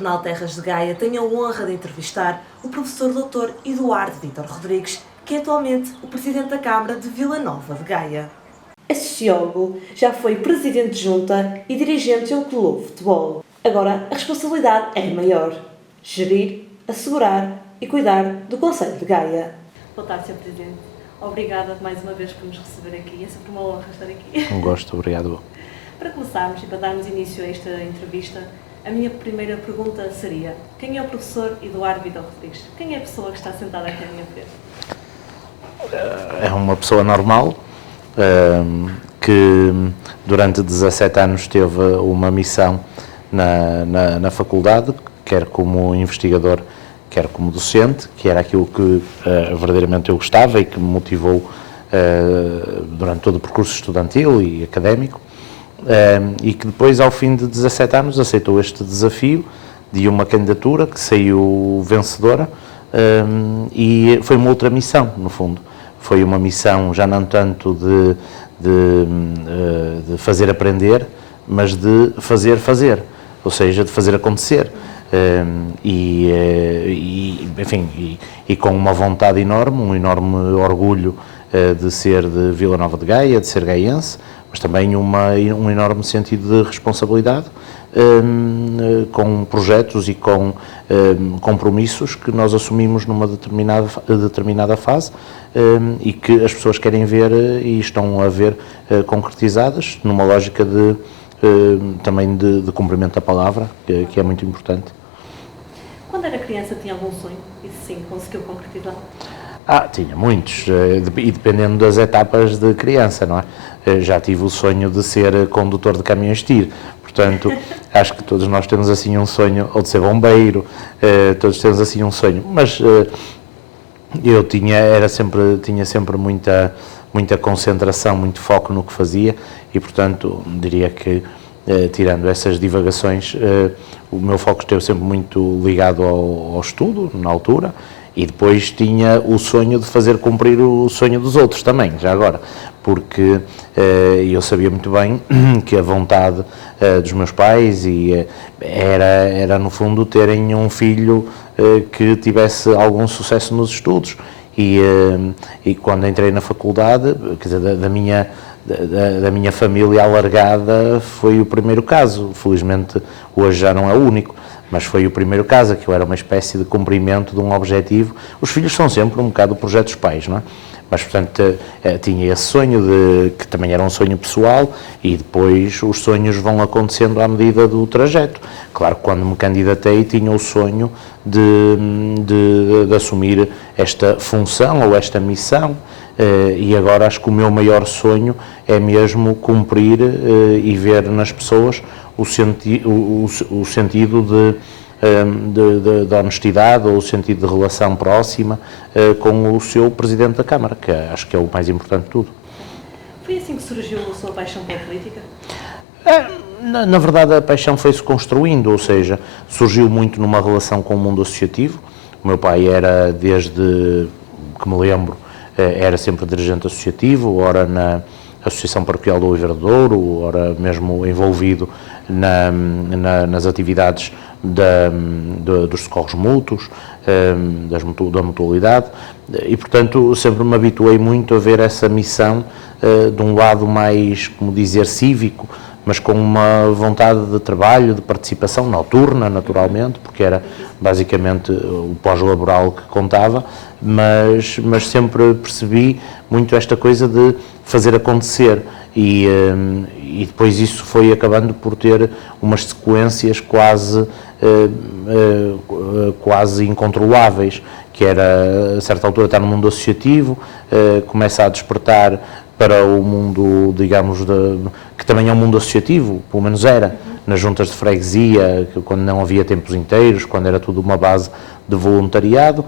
Jornal Terras de Gaia tenho a honra de entrevistar o professor Dr. Eduardo Vítor Rodrigues, que é atualmente o Presidente da Câmara de Vila Nova de Gaia. É sociólogo, já foi Presidente de Junta e dirigente de um clube de futebol. Agora a responsabilidade é maior: gerir, assegurar e cuidar do Concelho de Gaia. Boa tarde, Sr. Presidente. Obrigada mais uma vez por nos receber aqui. É sempre uma honra estar aqui. Um gosto, obrigado. Para começarmos e para darmos início a esta entrevista, a minha primeira pergunta seria: quem é o professor Eduardo Vítor Rodrigues? Quem é a pessoa que está sentada aqui à minha frente? É uma pessoa normal, que durante 17 anos teve uma missão na faculdade, quer como investigador, quer como docente, que era aquilo que verdadeiramente eu gostava e que me motivou durante todo o percurso estudantil e académico, e que depois, ao fim de 17 anos, aceitou este desafio de uma candidatura que saiu vencedora, e foi uma outra missão, no fundo. Foi uma missão já não tanto de fazer aprender, mas de fazer, ou seja, de fazer acontecer. Enfim, com uma vontade enorme, um enorme orgulho de ser de Vila Nova de Gaia, de ser gaiense, mas também um enorme sentido de responsabilidade, com projetos e com compromissos que nós assumimos numa determinada fase, e que as pessoas querem ver e estão a ver concretizadas, numa lógica também de cumprimento da palavra, que é muito importante. Quando era criança tinha algum sonho? E sim, conseguiu concretizar? Tinha muitos, e dependendo das etapas de criança, não é? Já tive o sonho de ser condutor de caminhões de tiro, portanto, acho que todos nós temos assim um sonho, ou de ser bombeiro, todos temos assim um sonho, mas eu tinha sempre muita concentração, muito foco no que fazia e, portanto, diria que, tirando essas divagações, o meu foco esteve sempre muito ligado ao estudo, na altura, e depois tinha o sonho de fazer cumprir o sonho dos outros também, já agora, porque eu sabia muito bem que a vontade dos meus pais era, no fundo, terem um filho que tivesse algum sucesso nos estudos. E quando entrei na faculdade, quer dizer, da minha família alargada, foi o primeiro caso. Felizmente, hoje já não é o único, mas foi o primeiro caso, que eu era uma espécie de cumprimento de um objetivo. Os filhos são sempre um bocado o projeto dos pais, não é? Mas, portanto, tinha esse sonho, que também era um sonho pessoal, e depois os sonhos vão acontecendo à medida do trajeto. Claro que quando me candidatei tinha o sonho de assumir esta função ou esta missão, e agora acho que o meu maior sonho é mesmo cumprir e ver nas pessoas o sentido de honestidade ou o sentido de relação próxima com o seu Presidente da Câmara, que acho que é o mais importante de tudo. Foi assim que surgiu a sua paixão pela política? Na verdade, a paixão foi-se construindo, ou seja, surgiu muito numa relação com o mundo associativo. O meu pai era, desde que me lembro, era sempre dirigente associativo, ora na Associação Paroquial do Oliveira de Douro, ora mesmo envolvido nas atividades dos socorros mútuos, da mutualidade, e, portanto, sempre me habituei muito a ver essa missão de um lado mais, como dizer, cívico, mas com uma vontade de trabalho, de participação noturna, naturalmente, porque era basicamente o pós-laboral que contava, mas sempre percebi muito esta coisa de fazer acontecer, e depois isso foi acabando por ter umas sequências quase incontroláveis, que era, a certa altura, estar no mundo associativo, começa a despertar para o mundo, digamos, que também é um mundo associativo, pelo menos era, nas juntas de freguesia, quando não havia tempos inteiros, quando era tudo uma base de voluntariado,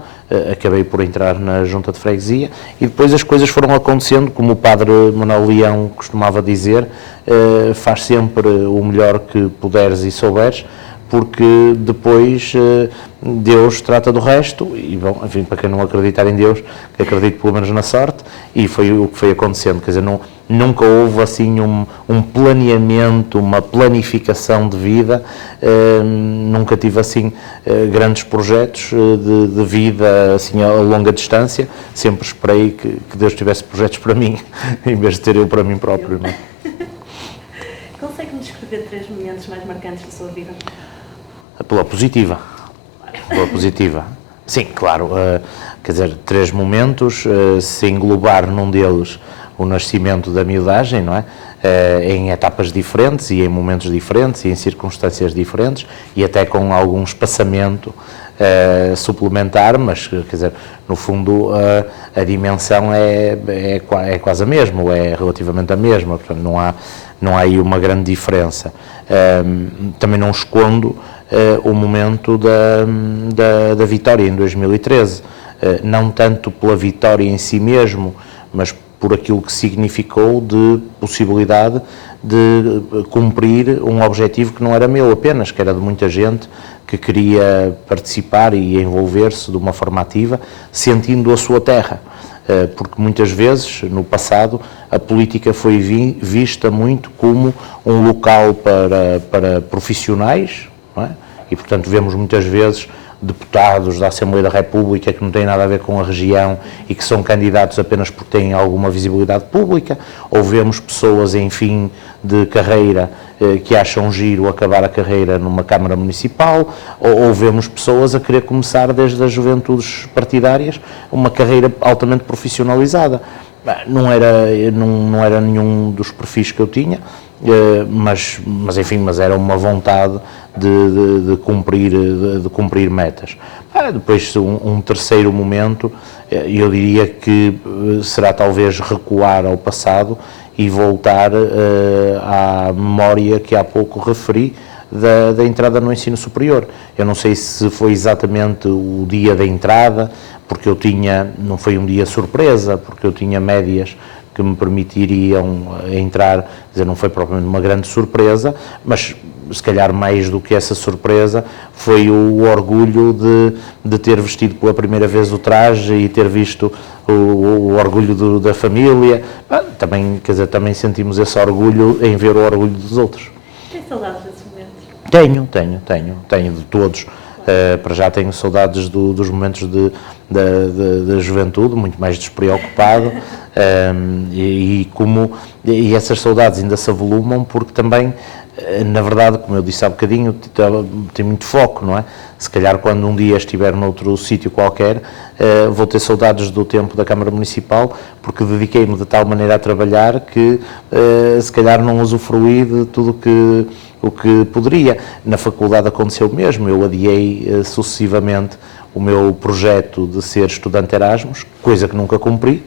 acabei por entrar na junta de freguesia, e depois as coisas foram acontecendo, como o padre Manuel Leão costumava dizer, faz sempre o melhor que puderes e souberes, porque depois Deus trata do resto, e bom, enfim, para quem não acreditar em Deus, que acredite pelo menos na sorte, e foi o que foi acontecendo, quer dizer, nunca houve assim um planeamento, uma planificação de vida, nunca tive assim grandes projetos de vida assim a longa distância, sempre esperei que Deus tivesse projetos para mim, em vez de ter eu para mim próprio, não é? Consegue-me descrever 3 momentos mais marcantes da sua vida? Pela positiva. Pela positiva. Sim, claro. Quer dizer, 3 momentos, se englobar num deles o nascimento da miudagem, não é? Em etapas diferentes e em momentos diferentes e em circunstâncias diferentes e até com algum espaçamento suplementar, mas, quer dizer, no fundo a dimensão é quase a mesma, ou é relativamente a mesma, portanto não há aí uma grande diferença. Também não escondo o momento da vitória em 2013, não tanto pela vitória em si mesmo, mas por aquilo que significou de possibilidade de cumprir um objetivo que não era meu apenas, que era de muita gente que queria participar e envolver-se de uma forma ativa, sentindo a sua terra. Porque muitas vezes, no passado, a política foi vista muito como um local para profissionais, não é? E, portanto, vemos muitas vezes deputados da Assembleia da República que não têm nada a ver com a região e que são candidatos apenas porque têm alguma visibilidade pública, ou vemos pessoas em fim de carreira que acham giro acabar a carreira numa Câmara Municipal, ou vemos pessoas a querer começar desde as juventudes partidárias uma carreira altamente profissionalizada. Não era nenhum dos perfis que eu tinha, mas era uma vontade de cumprir metas. Depois, um terceiro momento, eu diria que será talvez recuar ao passado e voltar à memória que há pouco referi, da entrada no ensino superior. Eu não sei se foi exatamente o dia da entrada, porque não foi um dia surpresa, porque eu tinha médias que me permitiriam entrar, quer dizer, não foi propriamente uma grande surpresa, mas se calhar mais do que essa surpresa foi o orgulho de ter vestido pela primeira vez o traje e ter visto o orgulho da família. Também, quer dizer, também sentimos esse orgulho em ver o orgulho dos outros. Tem saudades desses momentos? Tenho de todos. Para já tenho saudades dos momentos da juventude, muito mais despreocupado, e essas saudades ainda se avolumam porque também, na verdade, como eu disse há bocadinho, tem muito foco, não é? Se calhar quando um dia estiver noutro sítio qualquer, vou ter saudades do tempo da Câmara Municipal, porque dediquei-me de tal maneira a trabalhar que se calhar não usufruí de tudo o que poderia. Na faculdade aconteceu o mesmo, eu adiei sucessivamente o meu projeto de ser estudante Erasmus, coisa que nunca cumpri,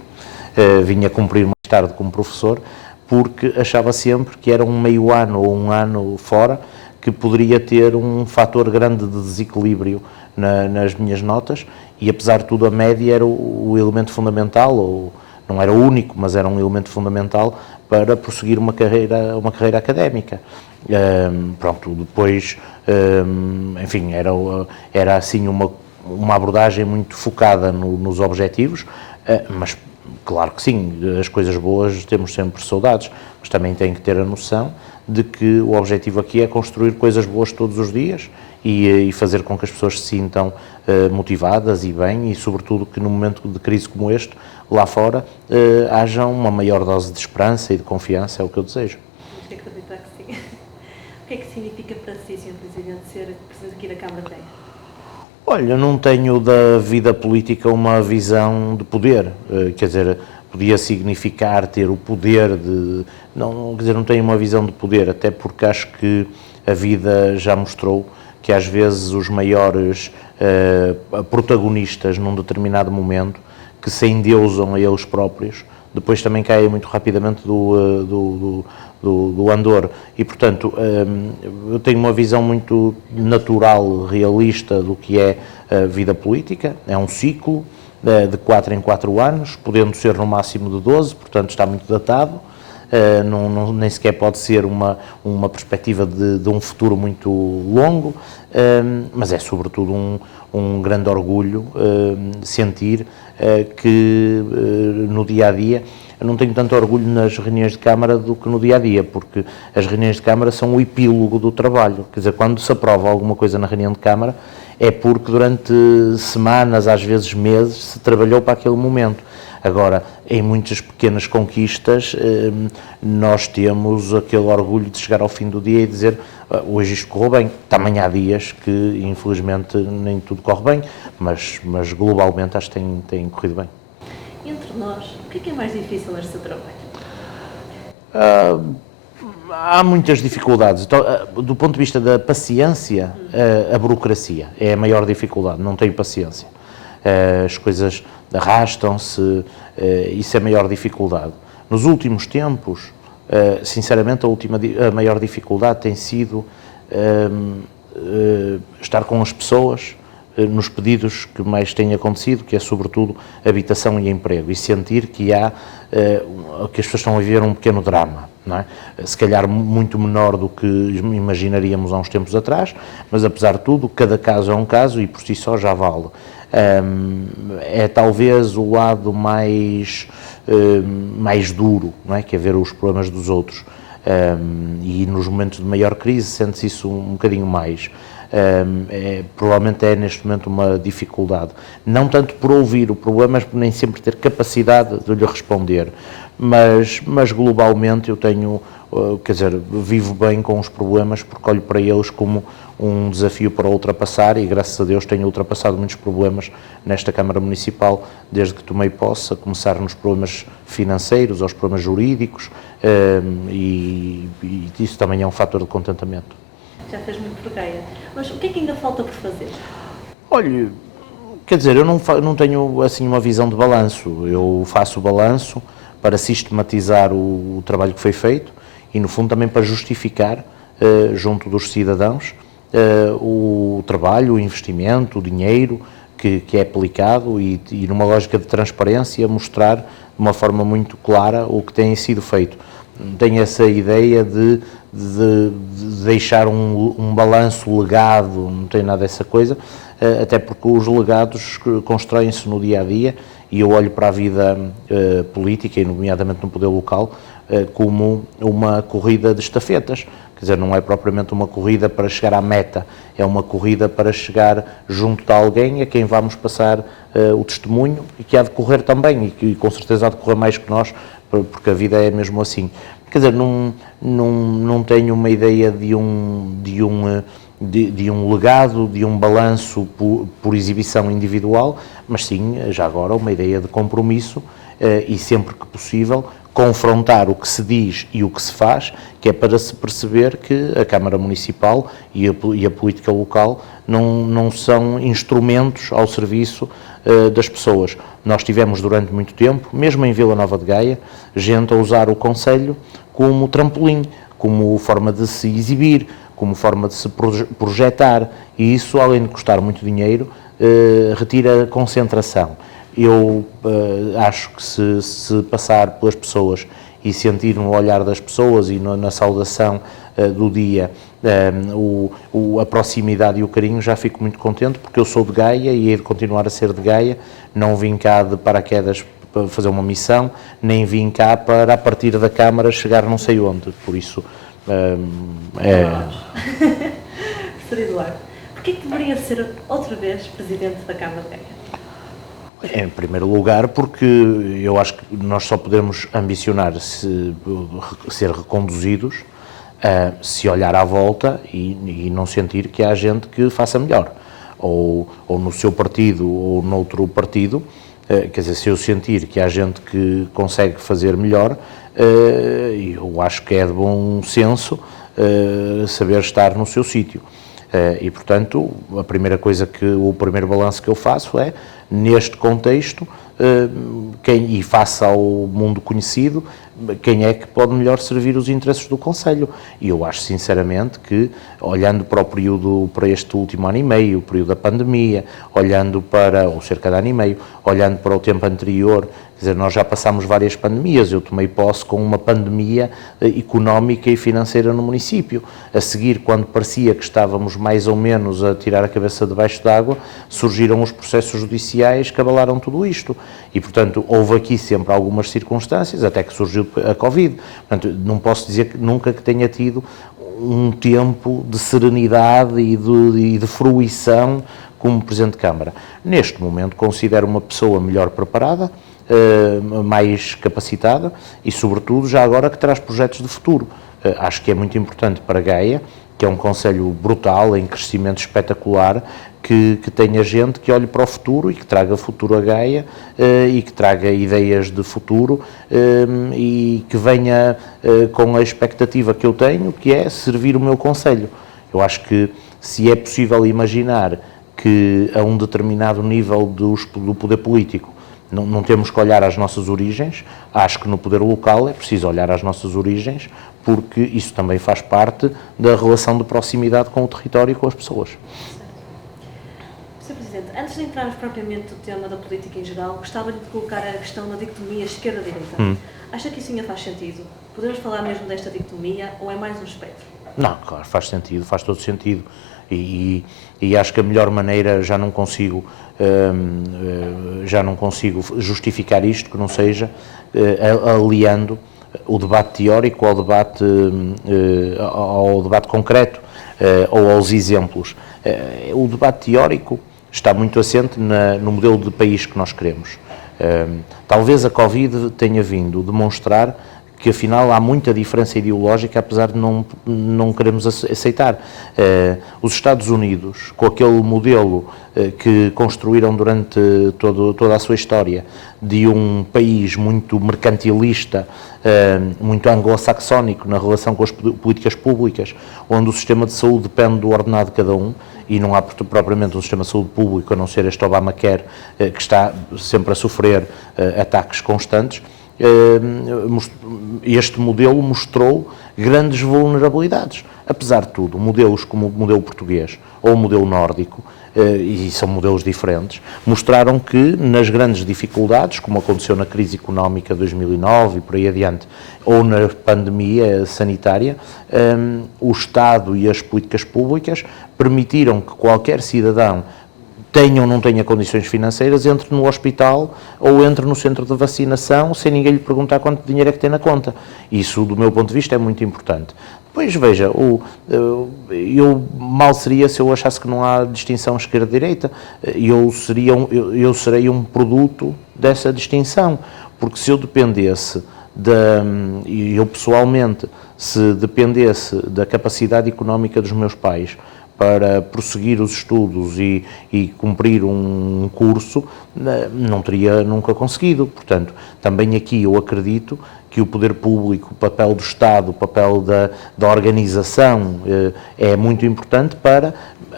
vinha cumprir mais tarde como professor, porque achava sempre que era um meio ano ou um ano fora que poderia ter um fator grande de desequilíbrio nas minhas notas, e apesar de tudo a média era o elemento fundamental, ou não era o único, mas era um elemento fundamental para prosseguir uma carreira académica. Depois, enfim, era assim uma abordagem muito focada nos objetivos, mas claro que sim, as coisas boas temos sempre saudades, mas também tem que ter a noção de que o objetivo aqui é construir coisas boas todos os dias e fazer com que as pessoas se sintam motivadas e bem, e sobretudo que num momento de crise como este, lá fora, haja uma maior dose de esperança e de confiança, é o que eu desejo. Temos que acreditar que sim. O que é que significa para si, Sr. Presidente, ser Presidente aqui da Câmara de Gaia? Olha, eu não tenho da vida política uma visão de poder, quer dizer, podia significar ter o poder quer dizer, não tenho uma visão de poder, até porque acho que a vida já mostrou que às vezes os maiores protagonistas num determinado momento, que se endeusam a eles próprios, depois também caem muito rapidamente do andor. E, portanto, eu tenho uma visão muito natural, realista do que é a vida política. É um ciclo de 4 em 4 anos, podendo ser no máximo de 12, portanto está muito datado. nem sequer pode ser uma perspectiva de um futuro muito longo, mas é sobretudo um grande orgulho sentir que no dia-a-dia, eu não tenho tanto orgulho nas reuniões de Câmara do que no dia-a-dia, porque as reuniões de Câmara são o epílogo do trabalho, quer dizer, quando se aprova alguma coisa na reunião de Câmara, é porque durante semanas, às vezes meses, se trabalhou para aquele momento. Agora, em muitas pequenas conquistas, nós temos aquele orgulho de chegar ao fim do dia e dizer hoje isto correu bem. Também há dias que, infelizmente, nem tudo corre bem, mas globalmente acho que tem corrido bem. Entre nós, o que é mais difícil neste seu trabalho? Há muitas dificuldades. Então, do ponto de vista da paciência, a burocracia é a maior dificuldade. Não tenho paciência. As coisas arrastam-se, isso é a maior dificuldade. Nos últimos tempos, sinceramente, a maior dificuldade tem sido estar com as pessoas nos pedidos que mais têm acontecido, que é sobretudo habitação e emprego, e sentir que que as pessoas estão a viver um pequeno drama, não é? Se calhar muito menor do que imaginaríamos há uns tempos atrás, mas apesar de tudo, cada caso é um caso e por si só já vale. É talvez o lado mais duro, não é? Que é ver os problemas dos outros, e nos momentos de maior crise sente-se isso um bocadinho mais. Provavelmente é neste momento uma dificuldade, não tanto por ouvir o problema, mas por nem sempre ter capacidade de lhe responder, mas globalmente eu tenho, quer dizer, vivo bem com os problemas porque olho para eles como um desafio para ultrapassar e graças a Deus tenho ultrapassado muitos problemas nesta Câmara Municipal desde que tomei posse, a começar nos problemas financeiros, aos problemas jurídicos, e isso também é um fator de contentamento. Já fez muito por Gaia, mas o que é que ainda falta por fazer? Olha, quer dizer, eu não tenho assim uma visão de balanço, eu faço o balanço para sistematizar o trabalho que foi feito e no fundo também para justificar junto dos cidadãos o trabalho, o investimento, o dinheiro que é aplicado e numa lógica de transparência mostrar de uma forma muito clara o que tem sido feito. Tenho essa ideia de deixar um balanço legado, não tem nada dessa coisa, até porque os legados constroem-se no dia-a-dia e eu olho para a vida política, e nomeadamente no poder local, como uma corrida de estafetas. Quer dizer, não é propriamente uma corrida para chegar à meta, é uma corrida para chegar junto de alguém a quem vamos passar o testemunho e que há de correr também, e que com certeza há de correr mais que nós, porque a vida é mesmo assim. Quer dizer, não tenho uma ideia de um legado, de um balanço por exibição individual, mas sim, já agora, uma ideia de compromisso e sempre que possível confrontar o que se diz e o que se faz, que é para se perceber que a Câmara Municipal e a política local não são instrumentos ao serviço das pessoas. Nós tivemos durante muito tempo, mesmo em Vila Nova de Gaia, gente a usar o Conselho como trampolim, como forma de se exibir, como forma de se projetar, e isso, além de custar muito dinheiro, retira a concentração. Eu acho que se passar pelas pessoas e sentir no olhar das pessoas e na saudação do dia a proximidade e o carinho, já fico muito contente, porque eu sou de Gaia e hei de continuar a ser de Gaia, não vim cá de paraquedas para fazer uma missão, nem vim cá para, a partir da Câmara, chegar não sei onde, por isso Sr. Eduardo, porquê que deveria ser outra vez Presidente da Câmara de Gaia? Em primeiro lugar, porque eu acho que nós só podemos ambicionar ser reconduzidos se olhar à volta e não sentir que há gente que faça melhor, ou no seu partido ou noutro partido, quer dizer, se eu sentir que há gente que consegue fazer melhor, eu acho que é de bom senso saber estar no seu sítio. E, portanto, o primeiro balanço que eu faço é, neste contexto, e face ao mundo conhecido, quem é que pode melhor servir os interesses do Conselho. E eu acho sinceramente que, olhando para este último ano e meio, o período da pandemia, ou cerca de ano e meio, olhando para o tempo anterior, quer dizer, nós já passámos várias pandemias, eu tomei posse com uma pandemia económica e financeira no município. A seguir, quando parecia que estávamos mais ou menos a tirar a cabeça debaixo d'água, surgiram os processos judiciais que abalaram tudo isto. E, portanto, houve aqui sempre algumas circunstâncias, até que surgiu a Covid. Portanto, não posso dizer que nunca que tenha tido um tempo de serenidade e de fruição como Presidente de Câmara. Neste momento, considero uma pessoa melhor preparada, mais capacitada e, sobretudo, já agora que traz projetos de futuro. Acho que é muito importante para Gaia, que é um concelho brutal, em crescimento espetacular, que tenha gente que olhe para o futuro e que traga futuro a Gaia e que traga ideias de futuro e que venha com a expectativa que eu tenho, que é servir o meu concelho. Eu acho que, se é possível imaginar que a um determinado nível do poder político não temos que olhar às nossas origens, acho que no poder local é preciso olhar às nossas origens, porque isso também faz parte da relação de proximidade com o território e com as pessoas. Sr. Presidente, antes de entrarmos propriamente no tema da política em geral, gostava de colocar a questão da dicotomia esquerda-direita. Acha que isso ainda faz sentido? Podemos falar mesmo desta dicotomia ou é mais um espectro? Não, claro, faz sentido, faz todo sentido. E acho que a melhor maneira, já não consigo justificar isto que não seja aliando o debate teórico ao debate concreto ou aos exemplos. O debate teórico está muito assente no modelo de país que nós queremos. Talvez a Covid tenha vindo demonstrar que afinal há muita diferença ideológica, apesar de não queremos aceitar. Os Estados Unidos, com aquele modelo que construíram durante toda a sua história, de um país muito mercantilista, muito anglo-saxónico na relação com as políticas públicas, onde o sistema de saúde depende do ordenado de cada um, e não há propriamente um sistema de saúde público, a não ser este Obamacare, que está sempre a sofrer ataques constantes. Este modelo mostrou grandes vulnerabilidades. Apesar de tudo, modelos como o modelo português ou o modelo nórdico, e são modelos diferentes, mostraram que nas grandes dificuldades, como aconteceu na crise económica de 2009 e por aí adiante, ou na pandemia sanitária, o Estado e as políticas públicas permitiram que qualquer cidadão, tenha ou não tenha condições financeiras, entre no hospital ou entre no centro de vacinação sem ninguém lhe perguntar quanto dinheiro é que tem na conta. Isso, do meu ponto de vista, é muito importante. Depois, veja, eu mal seria se eu achasse que não há distinção esquerda-direita. Eu serei um produto dessa distinção, porque se eu dependesse, eu pessoalmente, se dependesse da capacidade económica dos meus pais para prosseguir os estudos e cumprir um curso, não teria nunca conseguido. Portanto, também aqui eu acredito que o poder público, o papel do Estado, o papel da organização é muito importante para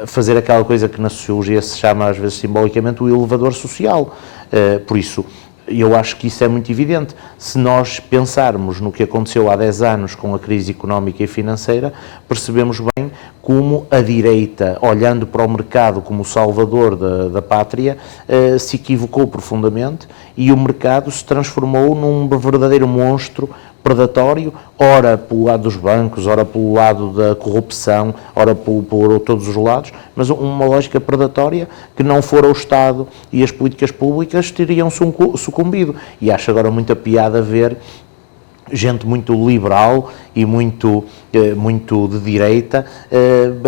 fazer aquela coisa que na sociologia se chama, às vezes simbolicamente, o elevador social. Por isso, eu acho que isso é muito evidente. Se nós pensarmos no que aconteceu há 10 anos com a crise económica e financeira, percebemos bem como a direita, olhando para o mercado como o salvador da pátria, se equivocou profundamente e o mercado se transformou num verdadeiro monstro predatório, ora pelo lado dos bancos, ora pelo lado da corrupção, ora por todos os lados, mas uma lógica predatória que não fora o Estado e as políticas públicas teriam sucumbido. E acho agora muita piada ver gente muito liberal e muito de direita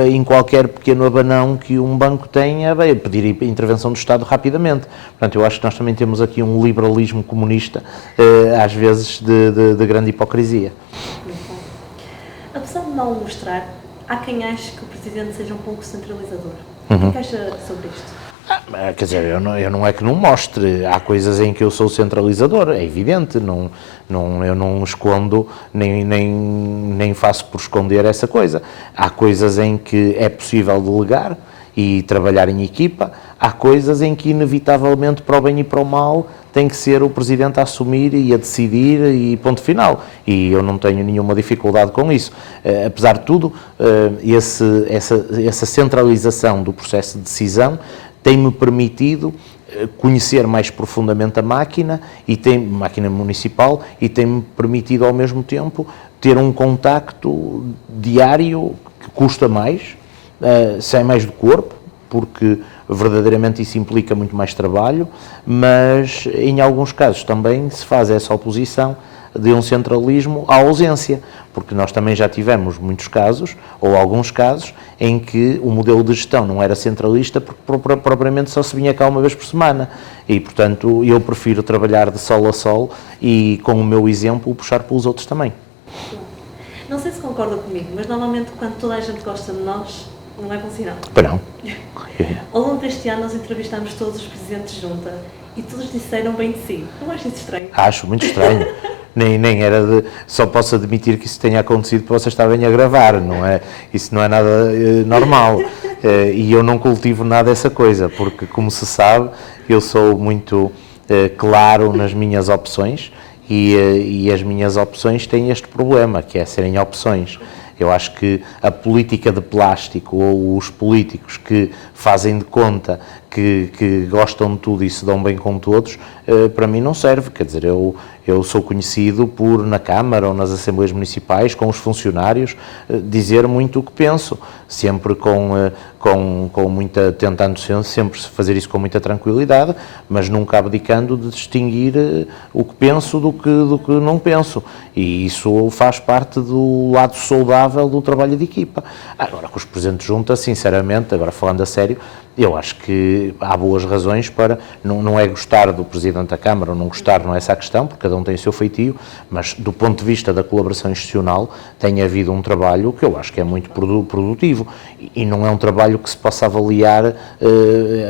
em qualquer pequeno abanão que um banco tenha, pedir a intervenção do Estado rapidamente. Portanto, eu acho que nós também temos aqui um liberalismo comunista, às vezes de grande hipocrisia. Apesar de não o mostrar, há quem ache que o Presidente seja um pouco centralizador. O que acha sobre isto? Quer dizer, eu não é que não mostre, há coisas em que eu sou centralizador, é evidente, eu não escondo, nem faço por esconder essa coisa. Há coisas em que é possível delegar e trabalhar em equipa, há coisas em que inevitavelmente, para o bem e para o mal, tem que ser o Presidente a assumir e a decidir e ponto final. E eu não tenho nenhuma dificuldade com isso. Apesar de tudo, essa centralização do processo de decisão tem-me permitido conhecer mais profundamente a máquina municipal e tem-me permitido ao mesmo tempo ter um contacto diário que custa mais, sai mais do corpo, porque verdadeiramente isso implica muito mais trabalho, mas em alguns casos também se faz essa oposição de um centralismo à ausência, porque nós também já tivemos muitos casos, ou alguns casos, em que o modelo de gestão não era centralista porque propriamente só se vinha cá uma vez por semana. E, portanto, eu prefiro trabalhar de sol a sol e, com o meu exemplo, puxar pelos outros também. Não sei se concorda comigo, mas normalmente quando toda a gente gosta de nós, não é bom sinal. Pois não. Ao longo deste ano nós entrevistámos todos os presidentes de junta e todos disseram bem de si. Não acho isso estranho? Acho muito estranho. Nem era de... Só posso admitir que isso tenha acontecido porque vocês estarem a gravar, não é? Isso não é nada normal. E eu não cultivo nada essa coisa, porque, como se sabe, eu sou muito claro nas minhas opções e as minhas opções têm este problema, que é serem opções. Eu acho que a política de plástico ou os políticos que fazem de conta que gostam de tudo e se dão bem com todos, para mim não serve. Quer dizer, eu sou conhecido por, na Câmara ou nas Assembleias Municipais, com os funcionários, dizer muito o que penso, sempre tentando sempre fazer isso com muita tranquilidade, mas nunca abdicando de distinguir o que penso do que não penso. E isso faz parte do lado saudável do trabalho de equipa. Agora, com os presidentes de junta, sinceramente, agora falando a sério, eu acho que há boas razões para, não é gostar do Presidente da Câmara ou não gostar, não é essa a questão, porque cada um tem o seu feitio, mas do ponto de vista da colaboração institucional tem havido um trabalho que eu acho que é muito produtivo e não é um trabalho que se possa avaliar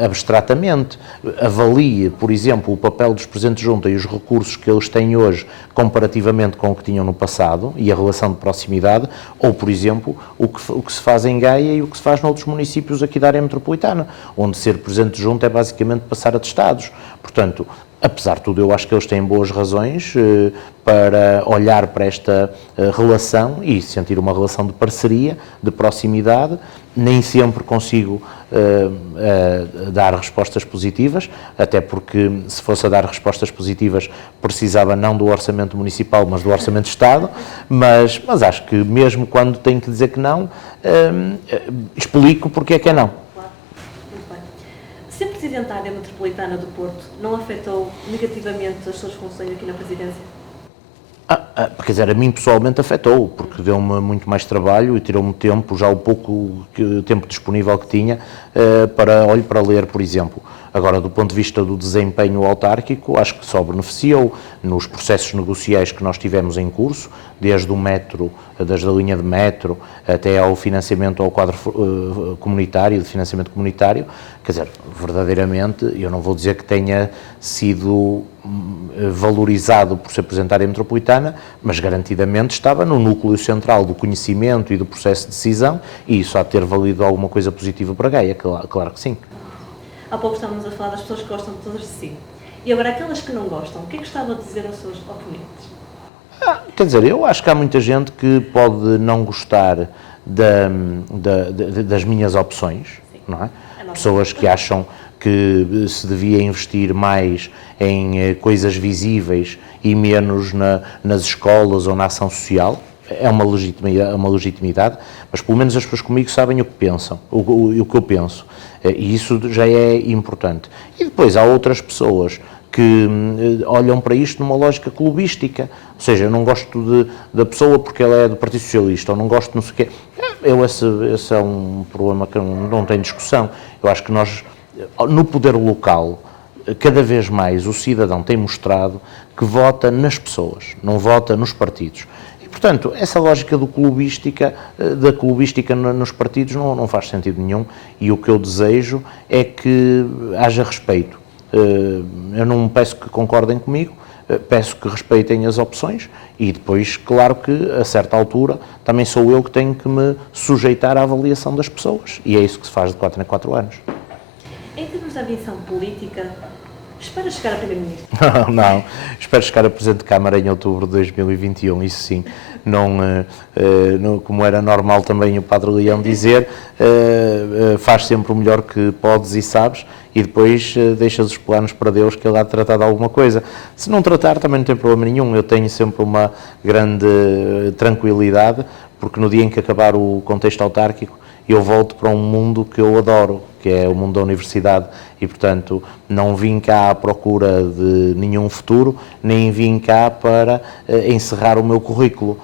abstratamente. Avalie, por exemplo, o papel dos Presidentes de Junta e os recursos que eles têm hoje comparativamente com o que tinham no passado e a relação de proximidade, ou, por exemplo, o que se faz em Gaia e o que se faz noutros municípios aqui da área metropolitana, onde ser Presidente de Junta é basicamente passar atestados. Portanto, apesar de tudo, eu acho que eles têm boas razões para olhar para esta relação e sentir uma relação de parceria, de proximidade. Nem sempre consigo dar respostas positivas, até porque se fosse a dar respostas positivas precisava não do orçamento municipal, mas do orçamento de Estado, mas acho que mesmo quando tenho que dizer que não, explico porque é que é não. Ser Presidente da área metropolitana do Porto não afetou negativamente as suas funções aqui na Presidência? Quer dizer, a mim pessoalmente afetou, porque deu-me muito mais trabalho e tirou-me tempo, já o pouco tempo disponível que tinha, para ler, por exemplo. Agora, do ponto de vista do desempenho autárquico, acho que só beneficiou nos processos negociais que nós tivemos em curso, desde o metro, desde a linha de metro, até ao financiamento, ao quadro comunitário, de financiamento comunitário. Quer dizer, verdadeiramente, eu não vou dizer que tenha sido valorizado por se apresentar a área metropolitana, mas garantidamente estava no núcleo central do conhecimento e do processo de decisão, e isso há de ter valido alguma coisa positiva para Gaia, claro que sim. Há pouco estávamos a falar das pessoas que gostam de todas de si. E agora, aquelas que não gostam, o que é que gostava de dizer aos seus oponentes? Quer dizer, eu acho que há muita gente que pode não gostar das minhas opções, sim, não é? Pessoas que acham que se devia investir mais em coisas visíveis e menos nas escolas ou na ação social. É uma legitimidade, mas pelo menos as pessoas comigo sabem o que pensam, o que eu penso, e isso já é importante. E depois há outras pessoas que olham para isto numa lógica clubística, ou seja, eu não gosto da pessoa porque ela é do Partido Socialista, ou não gosto de não sei o quê. Esse é um problema que não tem discussão. Eu acho que nós, no poder local, cada vez mais o cidadão tem mostrado que vota nas pessoas, não vota nos partidos. Portanto, essa lógica da clubística nos partidos não faz sentido nenhum, e o que eu desejo é que haja respeito. Eu não peço que concordem comigo, peço que respeitem as opções e depois, claro que a certa altura também sou eu que tenho que me sujeitar à avaliação das pessoas, e é isso que se faz de 4 em 4 anos. Em termos de ambição política, Espera chegar a Primeiro-Ministro? Não, espero chegar a Presidente de Câmara em outubro de 2021, isso sim. Não, como era normal também o Padre Leão dizer, faz sempre o melhor que podes e sabes, e depois deixas os planos para Deus, que Ele há de tratar de alguma coisa. Se não tratar, também não tem problema nenhum. Eu tenho sempre uma grande tranquilidade, porque no dia em que acabar o contexto autárquico, eu volto para um mundo que eu adoro, que é o mundo da universidade, e portanto não vim cá à procura de nenhum futuro, nem vim cá para encerrar o meu currículo.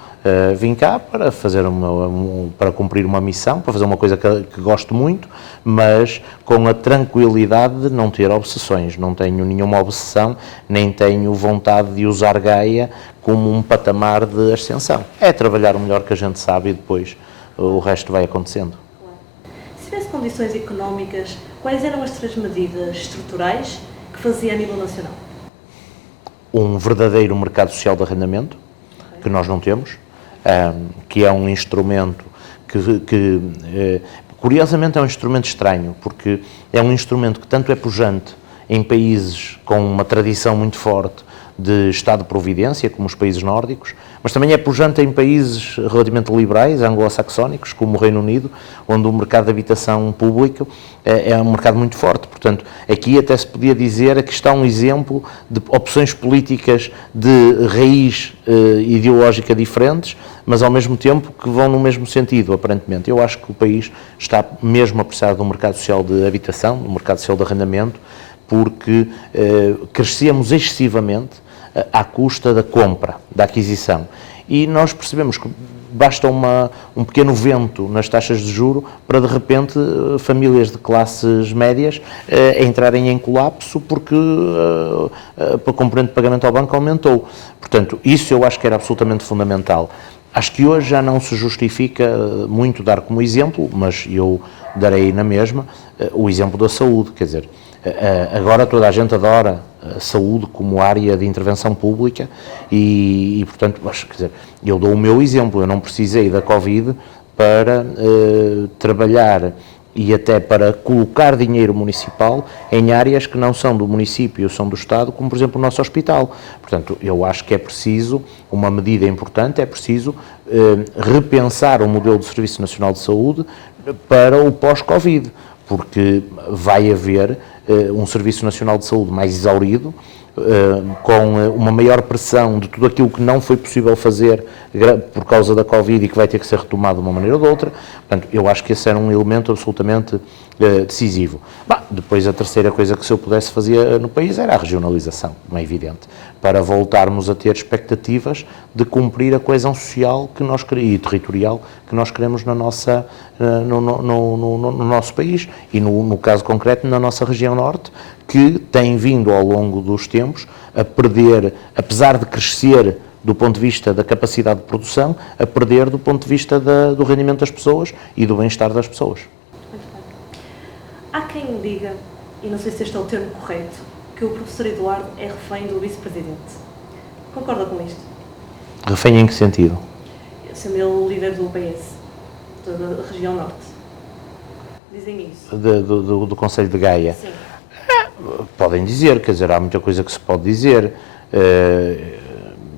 Vim cá para fazer para cumprir uma missão, para fazer uma coisa que gosto muito, mas com a tranquilidade de não ter obsessões. Não tenho nenhuma obsessão, nem tenho vontade de usar Gaia como um patamar de ascensão. É trabalhar o melhor que a gente sabe e depois o resto vai acontecendo. Se tivesse condições económicas, quais eram as 3 medidas estruturais que fazia a nível nacional? Um verdadeiro mercado social de arrendamento, que nós não temos, que é um instrumento que curiosamente é um instrumento estranho, porque é um instrumento que tanto é pujante em países com uma tradição muito forte de Estado de Providência, como os países nórdicos, mas também é pujante em países relativamente liberais, anglo-saxónicos, como o Reino Unido, onde o mercado de habitação público é um mercado muito forte. Portanto, aqui até se podia dizer que está um exemplo de opções políticas de raiz ideológica diferentes, mas ao mesmo tempo que vão no mesmo sentido, aparentemente. Eu acho que o país está mesmo a precisar de um mercado social de habitação, de um mercado social de arrendamento, porque crescemos excessivamente à custa da compra, da aquisição. E nós percebemos que basta um pequeno vento nas taxas de juro para, de repente, famílias de classes médias entrarem em colapso porque a componente de pagamento ao banco aumentou. Portanto, isso eu acho que era absolutamente fundamental. Acho que hoje já não se justifica muito dar como exemplo, mas eu darei na mesma o exemplo da saúde, quer dizer, agora toda a gente adora a saúde como área de intervenção pública e portanto, quer dizer, eu dou o meu exemplo, eu não precisei da Covid para trabalhar e até para colocar dinheiro municipal em áreas que não são do município, são do Estado, como por exemplo o nosso hospital. Portanto, eu acho que é preciso, uma medida importante, é preciso repensar o modelo do Serviço Nacional de Saúde para o pós-Covid, porque vai haver um Serviço Nacional de Saúde mais exaurido, com uma maior pressão de tudo aquilo que não foi possível fazer por causa da Covid e que vai ter que ser retomado de uma maneira ou de outra. Portanto, eu acho que esse era um elemento absolutamente decisivo. Depois, a terceira coisa que se eu pudesse fazer no país era a regionalização, como é evidente, para voltarmos a ter expectativas de cumprir a coesão social que nós e territorial que nós queremos no nosso país e, no caso concreto, na nossa região norte, que tem vindo ao longo dos tempos a perder, apesar de crescer do ponto de vista da capacidade de produção, a perder do ponto de vista do rendimento das pessoas e do bem-estar das pessoas. Muito bem. Há quem diga, e não sei se este é o termo correto, que o professor Eduardo é refém do vice-presidente. Concorda com isto? Refém em que sentido? Sendo ele o líder do PS, da região norte. Dizem isso. Do Conselho de Gaia? Sim. Podem dizer, quer dizer, há muita coisa que se pode dizer.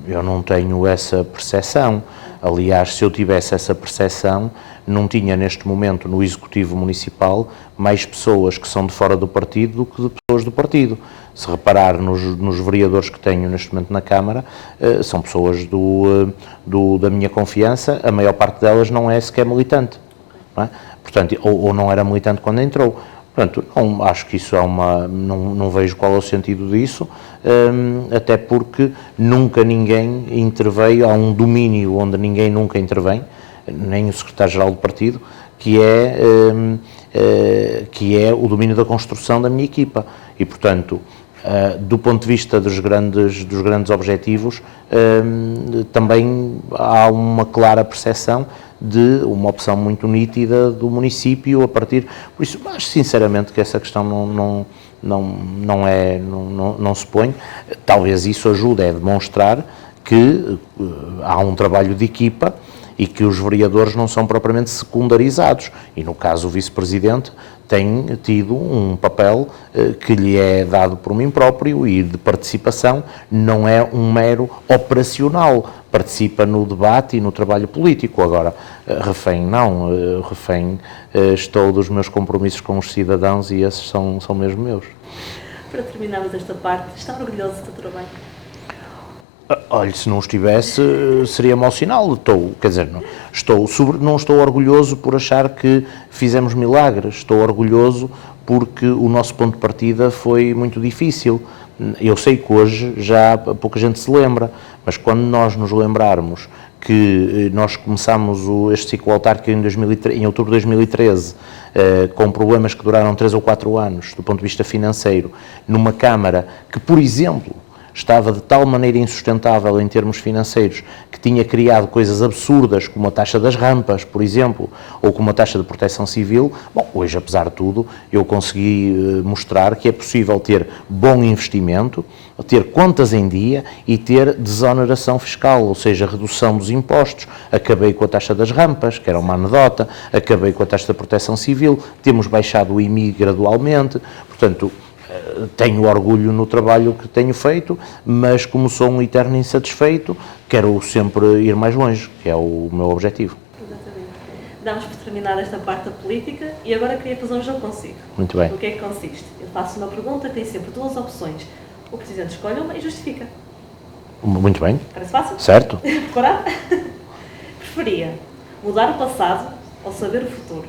Eu não tenho essa percepção. Aliás, se eu tivesse essa percepção, não tinha neste momento no Executivo Municipal mais pessoas que são de fora do partido do que de pessoas do partido. Se reparar nos vereadores que tenho neste momento na Câmara, são pessoas da minha confiança, a maior parte delas não é sequer militante. Não é? Portanto, ou não era militante quando entrou. Portanto, não, acho que isso é não vejo qual é o sentido disso, até porque nunca ninguém interveio, há um domínio onde ninguém nunca intervém, nem o secretário-geral do partido, que é o domínio da construção da minha equipa. E, portanto, do ponto de vista dos grandes objetivos, também há uma clara percepção de uma opção muito nítida do município a partir... Por isso, acho sinceramente que essa questão não se põe. Talvez isso ajude a demonstrar que há um trabalho de equipa e que os vereadores não são propriamente secundarizados. E no caso o vice-presidente tem tido um papel que lhe é dado por mim próprio e de participação, não é um mero operacional, participa no debate e no trabalho político. Agora, refém não, refém estou dos meus compromissos com os cidadãos e esses são mesmo meus. Para terminarmos esta parte, está orgulhoso do seu trabalho? Olha, se não estivesse, seria mau sinal. Quer dizer, não estou orgulhoso por achar que fizemos milagres, estou orgulhoso porque o nosso ponto de partida foi muito difícil. Eu sei que hoje já pouca gente se lembra, mas quando nós nos lembrarmos que nós começámos este ciclo autárquico em outubro de 2013, com problemas que duraram 3 ou 4 anos, do ponto de vista financeiro, numa Câmara que, por exemplo, estava de tal maneira insustentável em termos financeiros que tinha criado coisas absurdas como a taxa das rampas, por exemplo, ou como a taxa de proteção civil. Bom, hoje, apesar de tudo, eu consegui mostrar que é possível ter bom investimento, ter contas em dia e ter desoneração fiscal, ou seja, redução dos impostos. Acabei com a taxa das rampas, que era uma anedota, acabei com a taxa da proteção civil, temos baixado o IMI gradualmente, portanto, tenho orgulho no trabalho que tenho feito, mas como sou um eterno insatisfeito, quero sempre ir mais longe, que é o meu objetivo. Exatamente. Damos por terminada esta parte da política e agora queria fazer um jogo consigo. Muito bem. O que é que consiste? Eu faço uma pergunta que tem sempre 2 opções. O Presidente escolhe uma e justifica. Muito bem. Parece fácil? Certo. Preparado? Preferia mudar o passado ou saber o futuro?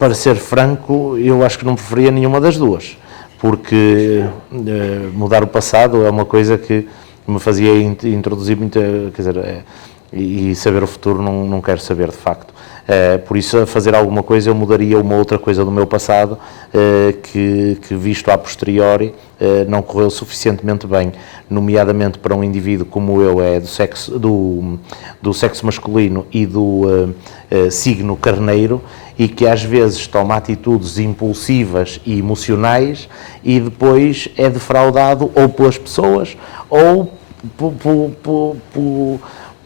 Para ser franco, eu acho que não preferia nenhuma das duas, porque mudar o passado é uma coisa que me fazia introduzir muita, quer dizer, e saber o futuro não quero saber de facto. Por isso, a fazer alguma coisa, eu mudaria uma outra coisa do meu passado que visto a posteriori, não correu suficientemente bem, nomeadamente para um indivíduo como eu, é do sexo masculino e do signo carneiro, e que às vezes toma atitudes impulsivas e emocionais e depois é defraudado ou pelas pessoas ou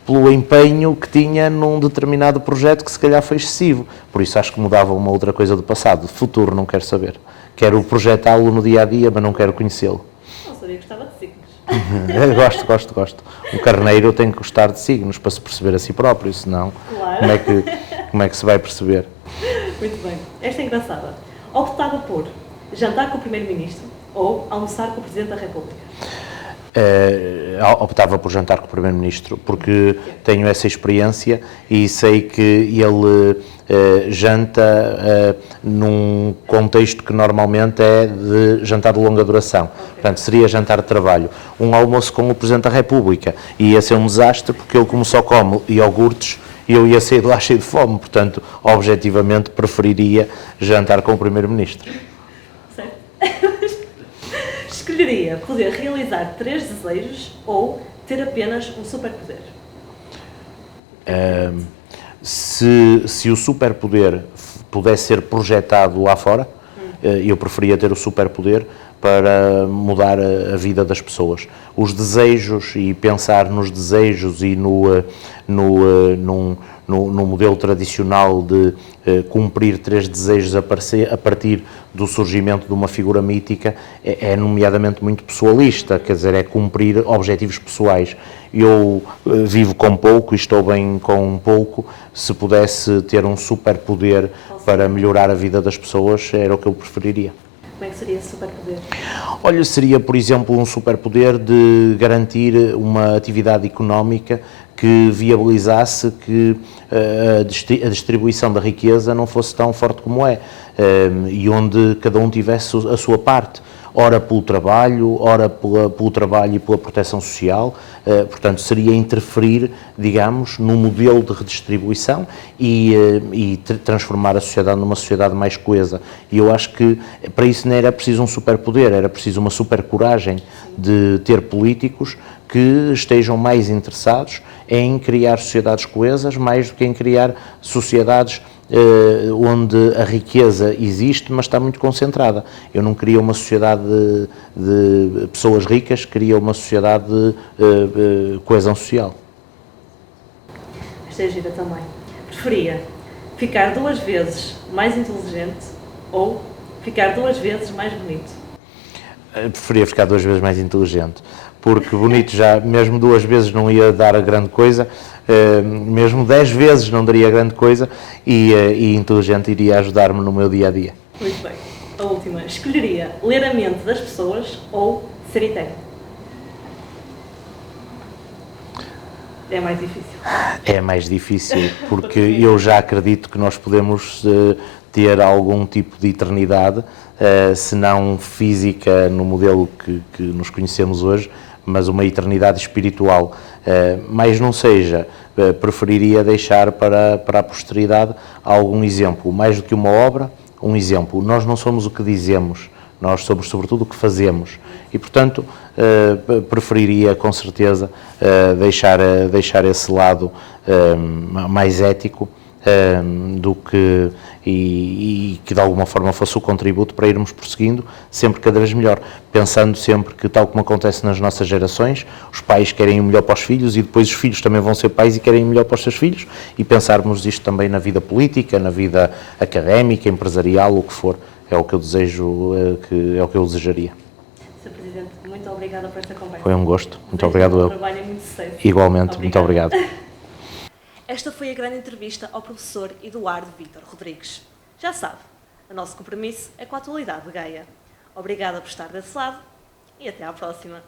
pelo empenho que tinha num determinado projeto que se calhar foi excessivo. Por isso acho que mudava uma outra coisa do passado. De futuro não quero saber. Quero projetá-lo no dia-a-dia, mas não quero conhecê-lo. Não sabia que gostava de signos. Gosto. Um carneiro tem que gostar de signos para se perceber a si próprio, senão Claro. como é que se vai perceber? Muito bem. Esta é engraçada. Optava por jantar com o Primeiro-Ministro ou almoçar com o Presidente da República? Optava por jantar com o Primeiro-Ministro, porque tenho essa experiência e sei que ele janta num contexto que normalmente é de jantar de longa duração. Portanto, seria jantar de trabalho. Um almoço com o Presidente da República e ia ser um desastre, porque ele, como só come iogurtes, eu ia sair de lá cheio de fome. Portanto, objetivamente, preferiria jantar com o Primeiro-Ministro. Certo. Escolheria poder realizar 3 desejos ou ter apenas um superpoder? Se o superpoder pudesse ser projetado lá fora, eu preferia ter o superpoder para mudar a vida das pessoas. Os desejos e pensar nos desejos e no modelo tradicional de cumprir 3 desejos a partir do surgimento de uma figura mítica é nomeadamente muito pessoalista, quer dizer, é cumprir objetivos pessoais. Eu vivo com pouco e estou bem com pouco. Se pudesse ter um superpoder para melhorar a vida das pessoas, era o que eu preferiria. Como é que seria esse superpoder? Olha, seria, por exemplo, um superpoder de garantir uma atividade económica que viabilizasse que a distribuição da riqueza não fosse tão forte como é, e onde cada um tivesse a sua parte, ora pelo trabalho, ora pelo trabalho e pela proteção social. Portanto, seria interferir, digamos, no modelo de redistribuição e transformar a sociedade numa sociedade mais coesa. E eu acho que para isso não era preciso um superpoder, era preciso uma supercoragem de ter políticos que estejam mais interessados em criar sociedades coesas, mais do que em criar sociedades onde a riqueza existe, mas está muito concentrada. Eu não queria uma sociedade de pessoas ricas, queria uma sociedade de coesão social. Esta é gira também. Preferia ficar 2 vezes mais inteligente ou ficar 2 vezes mais bonito? Preferia ficar 2 vezes mais inteligente, porque bonito já, mesmo 2 vezes não ia dar a grande coisa, mesmo 10 vezes não daria grande coisa e inteligente iria ajudar-me no meu dia-a-dia. Muito bem. A última. Escolheria ler a mente das pessoas ou ser eterno? É mais difícil. É mais difícil, porque eu já acredito que nós podemos ter algum tipo de eternidade, se não física no modelo que nos conhecemos hoje, mas uma eternidade espiritual. Mas não seja, preferiria deixar para a posteridade algum exemplo, mais do que uma obra, um exemplo. Nós não somos o que dizemos, nós somos sobretudo o que fazemos e, portanto, preferiria com certeza deixar esse lado mais ético do que e que de alguma forma fosse o contributo para irmos prosseguindo sempre cada vez melhor, pensando sempre que, tal como acontece nas nossas gerações, os pais querem o melhor para os filhos e depois os filhos também vão ser pais e querem o melhor para os seus filhos, e pensarmos isto também na vida política, na vida académica, empresarial, o que for. É o que eu desejo, é o que eu desejaria. Sr. Presidente, muito obrigada por esta conversa. Foi um gosto. Muito obrigado eu. Trabalho é muito sucesso. Igualmente, muito obrigado. Esta foi a grande entrevista ao professor Eduardo Vítor Rodrigues. Já sabe, o nosso compromisso é com a atualidade de Gaia. Obrigada por estar desse lado e até à próxima.